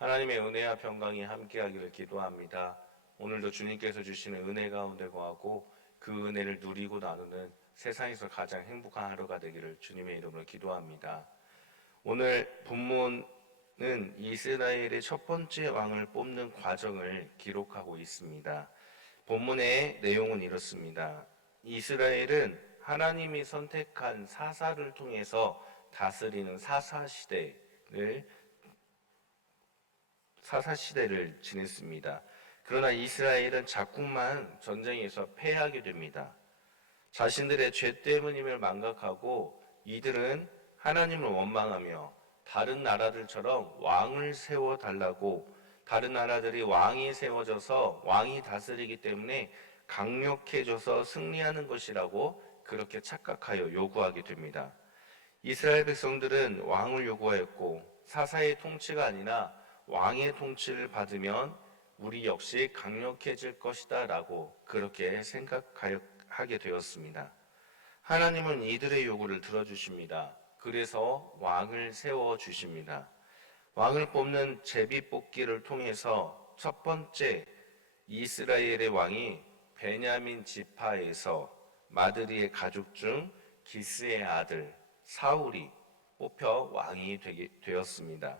하나님의 은혜와 평강이 함께하기를 기도합니다. 오늘도 주님께서 주시는 은혜 가운데 거하고 그 은혜를 누리고 나누는 세상에서 가장 행복한 하루가 되기를 주님의 이름으로 기도합니다. 오늘 본문은 이스라엘의 첫 번째 왕을 뽑는 과정을 기록하고 있습니다. 본문의 내용은 이렇습니다. 이스라엘은 하나님이 선택한 사사를 통해서 다스리는 사사시대를 지냈습니다. 그러나 이스라엘은 자꾸만 전쟁에서 패하게 됩니다. 자신들의 죄 때문임을 망각하고 이들은 하나님을 원망하며 다른 나라들처럼 왕을 세워달라고, 다른 나라들이 왕이 세워져서 왕이 다스리기 때문에 강력해져서 승리하는 것이라고 그렇게 착각하여 요구하게 됩니다. 이스라엘 백성들은 왕을 요구하였고 사사의 통치가 아니라 왕의 통치를 받으면 우리 역시 강력해질 것이다 라고 그렇게 생각하게 되었습니다. 하나님은 이들의 요구를 들어주십니다. 그래서 왕을 세워주십니다. 왕을 뽑는 제비뽑기를 통해서 첫 번째 이스라엘의 왕이 베냐민 지파에서 마드리의 가족 중 기스의 아들 사울이 뽑혀 왕이 되었습니다.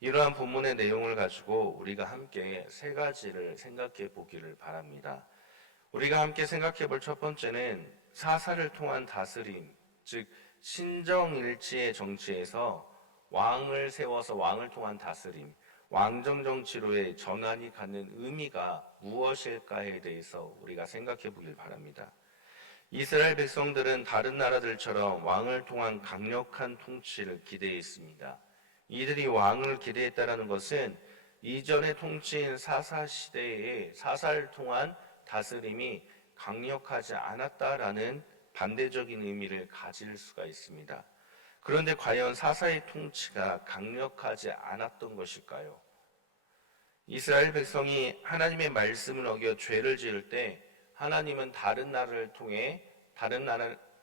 이러한 본문의 내용을 가지고 우리가 함께 세 가지를 생각해 보기를 바랍니다. 우리가 함께 생각해 볼 첫 번째는 사사를 통한 다스림, 즉 신정일치의 정치에서 왕을 세워서 왕을 통한 다스림, 왕정 정치로의 전환이 갖는 의미가 무엇일까에 대해서 우리가 생각해 보길 바랍니다. 이스라엘 백성들은 다른 나라들처럼 왕을 통한 강력한 통치를 기대했습니다. 이들이 왕을 기대했다는 것은 이전의 통치인 사사 시대에 사사를 통한 다스림이 강력하지 않았다라는 반대적인 의미를 가질 수가 있습니다. 그런데 과연 사사의 통치가 강력하지 않았던 것일까요? 이스라엘 백성이 하나님의 말씀을 어겨 죄를 지을 때 하나님은 다른 나라를 통해 다른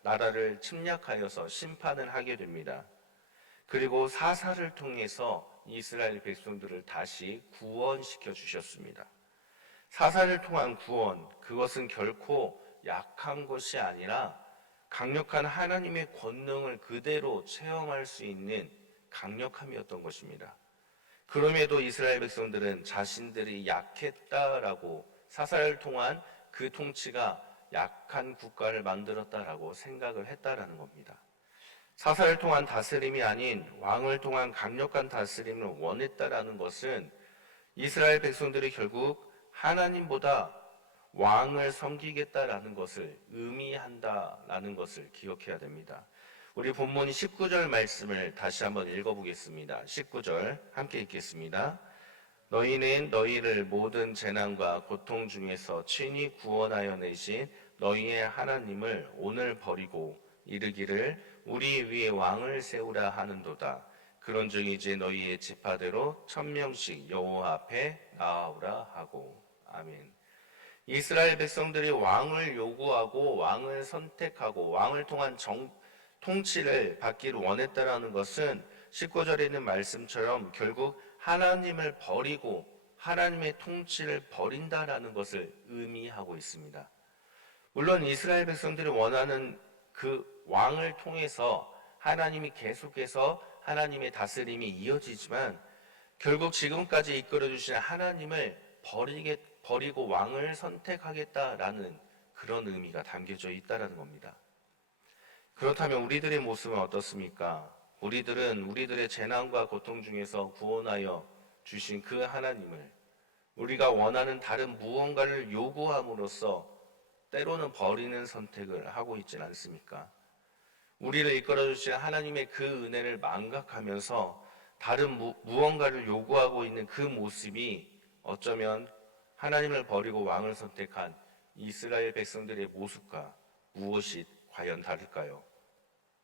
나라를 침략하여서 심판을 하게 됩니다. 그리고 사사를 통해서 이스라엘 백성들을 다시 구원시켜 주셨습니다. 사사를 통한 구원, 그것은 결코 약한 것이 아니라 강력한 하나님의 권능을 그대로 체험할 수 있는 강력함이었던 것입니다. 그럼에도 이스라엘 백성들은 자신들이 약했다라고, 사사를 통한 그 통치가 약한 국가를 만들었다라고 생각을 했다라는 겁니다. 사사를 통한 다스림이 아닌 왕을 통한 강력한 다스림을 원했다라는 것은 이스라엘 백성들이 결국 하나님보다 왕을 섬기겠다라는 것을 의미한다라는 것을 기억해야 됩니다. 우리 본문 19절 말씀을 다시 한번 읽어보겠습니다. 19절 함께 읽겠습니다. 너희는 너희를 모든 재난과 고통 중에서 친히 구원하여 내신 너희의 하나님을 오늘 버리고 이르기를 우리 위에 왕을 세우라 하는도다. 그런즉 이제 너희의 지파대로 1000명씩 여호와 앞에 나아오라 하고. 아멘. 이스라엘 백성들이 왕을 요구하고 왕을 선택하고 왕을 통한 통치를 받기를 원했다라는 것은 19절에 있는 말씀처럼 결국 하나님을 버리고 하나님의 통치를 버린다라는 것을 의미하고 있습니다. 물론 이스라엘 백성들이 원하는 그 왕을 통해서 하나님이 계속해서 하나님의 다스림이 이어지지만 결국 지금까지 이끌어 주신 하나님을 버리고 왕을 선택하겠다라는 그런 의미가 담겨져 있다라는 겁니다. 그렇다면 우리들의 모습은 어떻습니까? 우리들은 우리들의 재난과 고통 중에서 구원하여 주신 그 하나님을 우리가 원하는 다른 무언가를 요구함으로써 때로는 버리는 선택을 하고 있지는 않습니까? 우리를 이끌어 주신 하나님의 그 은혜를 망각하면서 다른 무언가를 요구하고 있는 그 모습이 어쩌면 하나님을 버리고 왕을 선택한 이스라엘 백성들의 모습과 무엇이 과연 다를까요?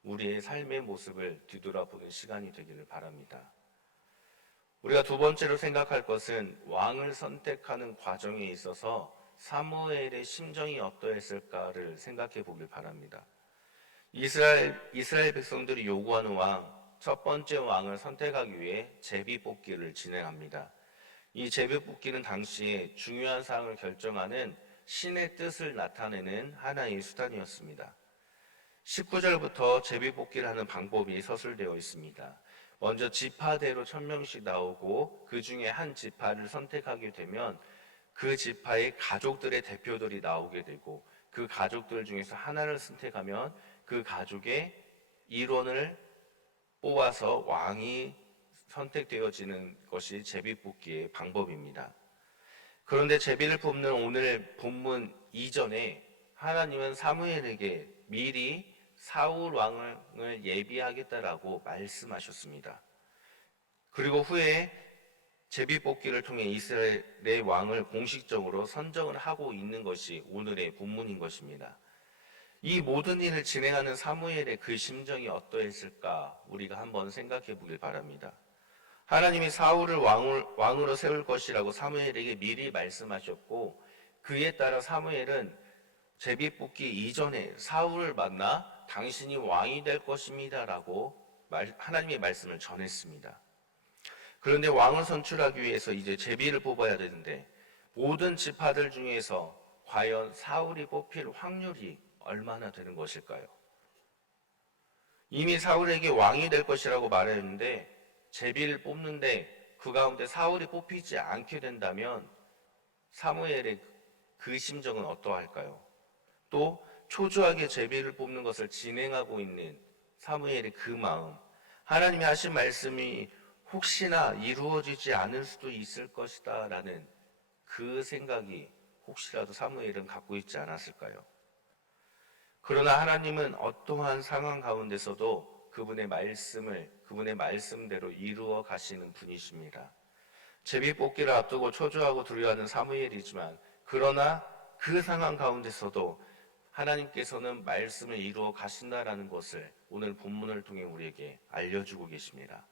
우리의 삶의 모습을 뒤돌아보는 시간이 되기를 바랍니다. 우리가 두 번째로 생각할 것은 왕을 선택하는 과정에 있어서 사무엘의 심정이 어떠했을까를 생각해 보길 바랍니다. 이스라엘 백성들이 요구하는 왕, 첫 번째 왕을 선택하기 위해 제비뽑기를 진행합니다. 이 제비뽑기는 당시에 중요한 사항을 결정하는 신의 뜻을 나타내는 하나의 수단이었습니다. 19절부터 제비뽑기를 하는 방법이 서술되어 있습니다. 먼저 지파대로 1000명씩 나오고 그 중에 한 지파를 선택하게 되면 그 지파의 가족들의 대표들이 나오게 되고 그 가족들 중에서 하나를 선택하면 그 가족의 일원을 뽑아서 왕이 선택되어지는 것이 제비뽑기의 방법입니다. 그런데 제비를 뽑는 오늘 본문 이전에 하나님은 사무엘에게 미리 사울 왕을 예비하겠다라고 말씀하셨습니다. 그리고 후에 제비뽑기를 통해 이스라엘의 왕을 공식적으로 선정을 하고 있는 것이 오늘의 본문인 것입니다. 이 모든 일을 진행하는 사무엘의 그 심정이 어떠했을까 우리가 한번 생각해 보길 바랍니다. 하나님이 사울을 왕으로 세울 것이라고 사무엘에게 미리 말씀하셨고 그에 따라 사무엘은 제비뽑기 이전에 사울을 만나 당신이 왕이 될 것입니다 라고 하나님의 말씀을 전했습니다. 그런데 왕을 선출하기 위해서 이제 제비를 뽑아야 되는데 모든 지파들 중에서 과연 사울이 뽑힐 확률이 얼마나 되는 것일까요? 이미 사울에게 왕이 될 것이라고 말했는데 제비를 뽑는데 그 가운데 사울이 뽑히지 않게 된다면 사무엘의 그 심정은 어떠할까요? 또 초조하게 제비를 뽑는 것을 진행하고 있는 사무엘의 그 마음, 하나님이 하신 말씀이 혹시나 이루어지지 않을 수도 있을 것이다 라는 그 생각이 혹시라도 사무엘은 갖고 있지 않았을까요? 그러나 하나님은 어떠한 상황 가운데서도 그분의 말씀대로 이루어 가시는 분이십니다. 제비뽑기를 앞두고 초조하고 두려워하는 사무엘이지만 그러나 그 상황 가운데서도 하나님께서는 말씀을 이루어 가신다라는 것을 오늘 본문을 통해 우리에게 알려주고 계십니다.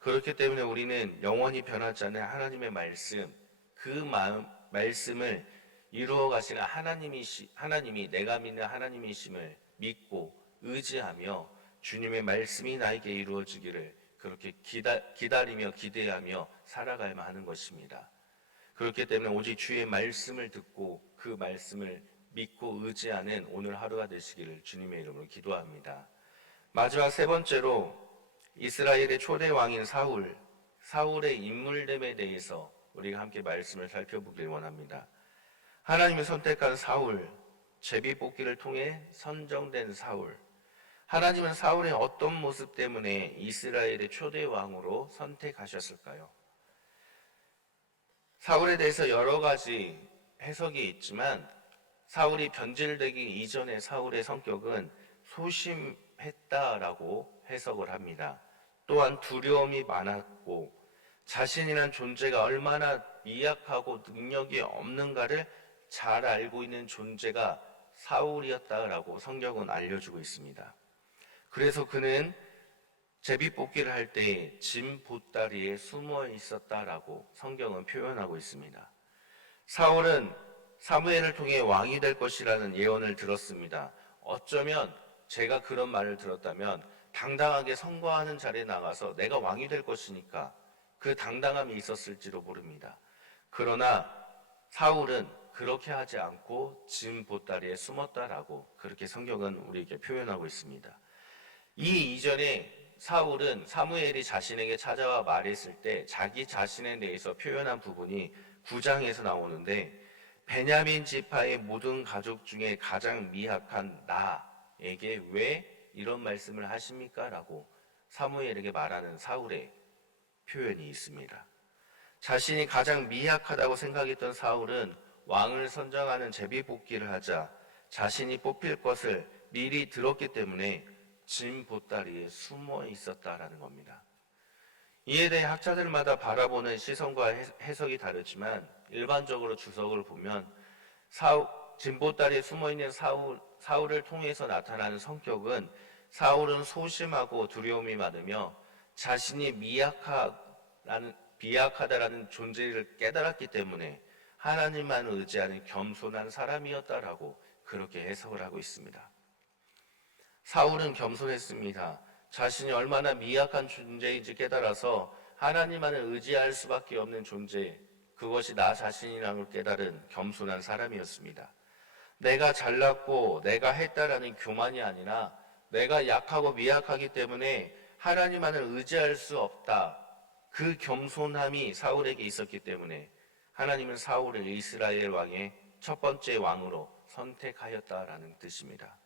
그렇기 때문에 우리는 영원히 변하지 않는 하나님의 말씀, 그 말씀을 이루어 가시는 하나님이 내가 믿는 하나님이심을 믿고 의지하며 주님의 말씀이 나에게 이루어지기를 그렇게 기다리며 기대하며 살아가야만 하는 것입니다. 그렇기 때문에 오직 주의 말씀을 듣고 그 말씀을 믿고 의지하는 오늘 하루가 되시기를 주님의 이름으로 기도합니다. 마지막 세 번째로 이스라엘의 초대 왕인 사울의 인물됨에 대해서 우리가 함께 말씀을 살펴보길 원합니다. 하나님이 선택한 사울, 제비뽑기를 통해 선정된 사울. 하나님은 사울의 어떤 모습 때문에 이스라엘의 초대 왕으로 선택하셨을까요? 사울에 대해서 여러 가지 해석이 있지만 사울이 변질되기 이전의 사울의 성격은 소심했다라고 해석을 합니다. 또한 두려움이 많았고 자신이란 존재가 얼마나 미약하고 능력이 없는가를 잘 알고 있는 존재가 사울이었다라고 성경은 알려주고 있습니다. 그래서 그는 제비뽑기를 할 때 짐 보따리에 숨어 있었다라고 성경은 표현하고 있습니다. 사울은 사무엘을 통해 왕이 될 것이라는 예언을 들었습니다. 어쩌면 제가 그런 말을 들었다면 당당하게 선거하는 자리에 나가서 내가 왕이 될 것이니까 그 당당함이 있었을지도 모릅니다. 그러나 사울은 그렇게 하지 않고 짐 보따리에 숨었다라고 그렇게 성경은 우리에게 표현하고 있습니다. 이 이전에 사울은 사무엘이 자신에게 찾아와 말했을 때 자기 자신에 대해서 표현한 부분이 9장에서 나오는데 베냐민 지파의 모든 가족 중에 가장 미약한 나에게 왜 이런 말씀을 하십니까? 라고 사무엘에게 말하는 사울의 표현이 있습니다. 자신이 가장 미약하다고 생각했던 사울은 왕을 선정하는 제비뽑기를 하자 자신이 뽑힐 것을 미리 들었기 때문에 짐 보따리에 숨어 있었다라는 겁니다. 이에 대해 학자들마다 바라보는 시선과 해석이 다르지만 일반적으로 주석을 보면 짐 보따리에 숨어 있는 사울을 통해서 나타나는 성격은 사울은 소심하고 두려움이 많으며 자신이 미약하다라는 존재를 깨달았기 때문에 하나님만 의지하는 겸손한 사람이었다라고 그렇게 해석을 하고 있습니다. 사울은 겸손했습니다. 자신이 얼마나 미약한 존재인지 깨달아서 하나님만을 의지할 수밖에 없는 존재, 그것이 나 자신이라는 걸 깨달은 겸손한 사람이었습니다. 내가 잘났고 내가 했다라는 교만이 아니라 내가 약하고 미약하기 때문에 하나님만을 의지할 수 없다. 그 겸손함이 사울에게 있었기 때문에 하나님은 사울을 이스라엘 왕의 첫 번째 왕으로 선택하였다라는 뜻입니다.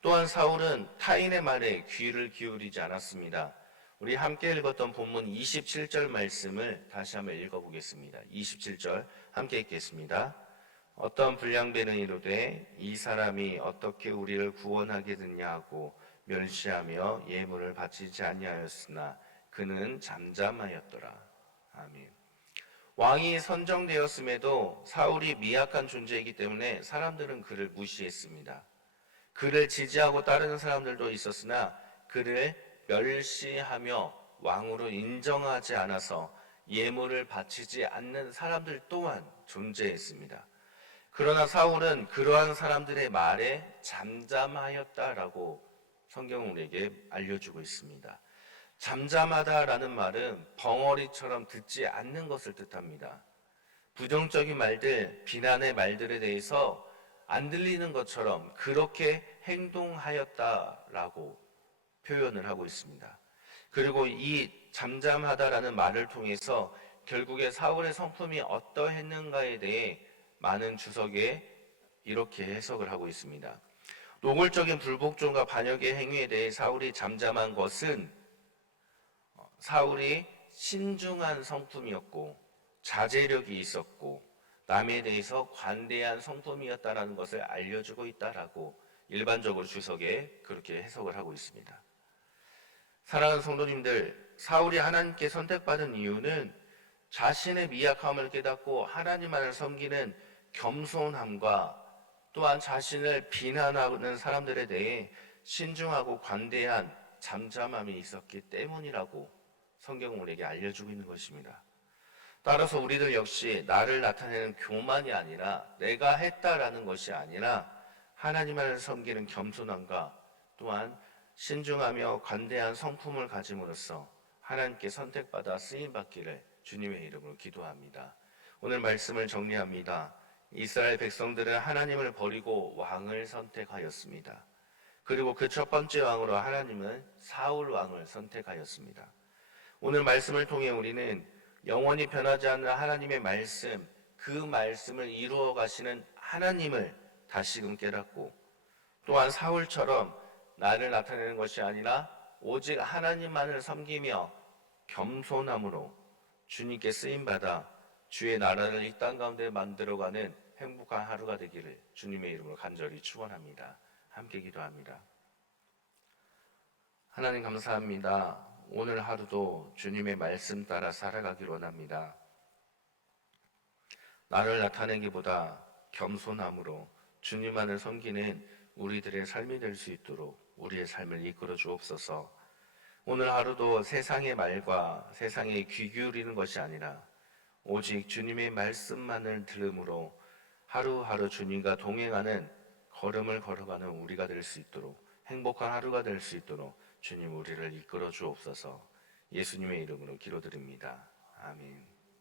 또한 사울은 타인의 말에 귀를 기울이지 않았습니다. 우리 함께 읽었던 본문 27절 말씀을 다시 한번 읽어보겠습니다. 27절 함께 읽겠습니다. 어떤 불량배는 이르되 이 사람이 어떻게 우리를 구원하게 됐냐고 멸시하며 예물을 바치지 아니하였으나 그는 잠잠하였더라. 아멘. 왕이 선정되었음에도 사울이 미약한 존재이기 때문에 사람들은 그를 무시했습니다. 그를 지지하고 따르는 사람들도 있었으나 그를 멸시하며 왕으로 인정하지 않아서 예물을 바치지 않는 사람들 또한 존재했습니다. 그러나 사울은 그러한 사람들의 말에 잠잠하였다라고 성경은 우리에게 알려주고 있습니다. 잠잠하다라는 말은 벙어리처럼 듣지 않는 것을 뜻합니다. 부정적인 말들, 비난의 말들에 대해서 안 들리는 것처럼 그렇게 행동하였다라고 표현을 하고 있습니다. 그리고 이 잠잠하다라는 말을 통해서 결국에 사울의 성품이 어떠했는가에 대해 많은 주석에 이렇게 해석을 하고 있습니다. 노골적인 불복종과 반역의 행위에 대해 사울이 잠잠한 것은 사울이 신중한 성품이었고 자제력이 있었고 남에 대해서 관대한 성품이었다라는 것을 알려주고 있다라고 일반적으로 주석에 그렇게 해석을 하고 있습니다. 사랑하는 성도님들, 사울이 하나님께 선택받은 이유는 자신의 미약함을 깨닫고 하나님만을 섬기는 겸손함과 또한 자신을 비난하는 사람들에 대해 신중하고 관대한 잠잠함이 있었기 때문이라고 성경은 우리에게 알려주고 있는 것입니다. 따라서 우리들 역시 나를 나타내는 교만이 아니라 내가 했다라는 것이 아니라 하나님만을 섬기는 겸손함과 또한 신중하며 관대한 성품을 가짐으로써 하나님께 선택받아 쓰임받기를 주님의 이름으로 기도합니다. 오늘 말씀을 정리합니다. 이스라엘 백성들은 하나님을 버리고 왕을 선택하였습니다. 그리고 그 첫 번째 왕으로 하나님은 사울 왕을 선택하였습니다. 오늘 말씀을 통해 우리는 영원히 변하지 않는 하나님의 말씀, 그 말씀을 이루어 가시는 하나님을 다시금 깨닫고 또한 사울처럼 나를 나타내는 것이 아니라 오직 하나님만을 섬기며 겸손함으로 주님께 쓰임받아 주의 나라를 이 땅 가운데 만들어가는 행복한 하루가 되기를 주님의 이름으로 간절히 축원합니다. 함께 기도합니다. 하나님 감사합니다. 오늘 하루도 주님의 말씀 따라 살아가길 원합니다. 나를 나타내기보다 겸손함으로 주님만을 섬기는 우리들의 삶이 될 수 있도록 우리의 삶을 이끌어 주옵소서. 오늘 하루도 세상의 말과 세상에 귀 기울이는 것이 아니라 오직 주님의 말씀만을 들음으로 하루하루 주님과 동행하는 걸음을 걸어가는 우리가 될 수 있도록 행복한 하루가 될 수 있도록 주님 우리를 이끌어 주옵소서. 예수님의 이름으로 기도드립니다. 아멘.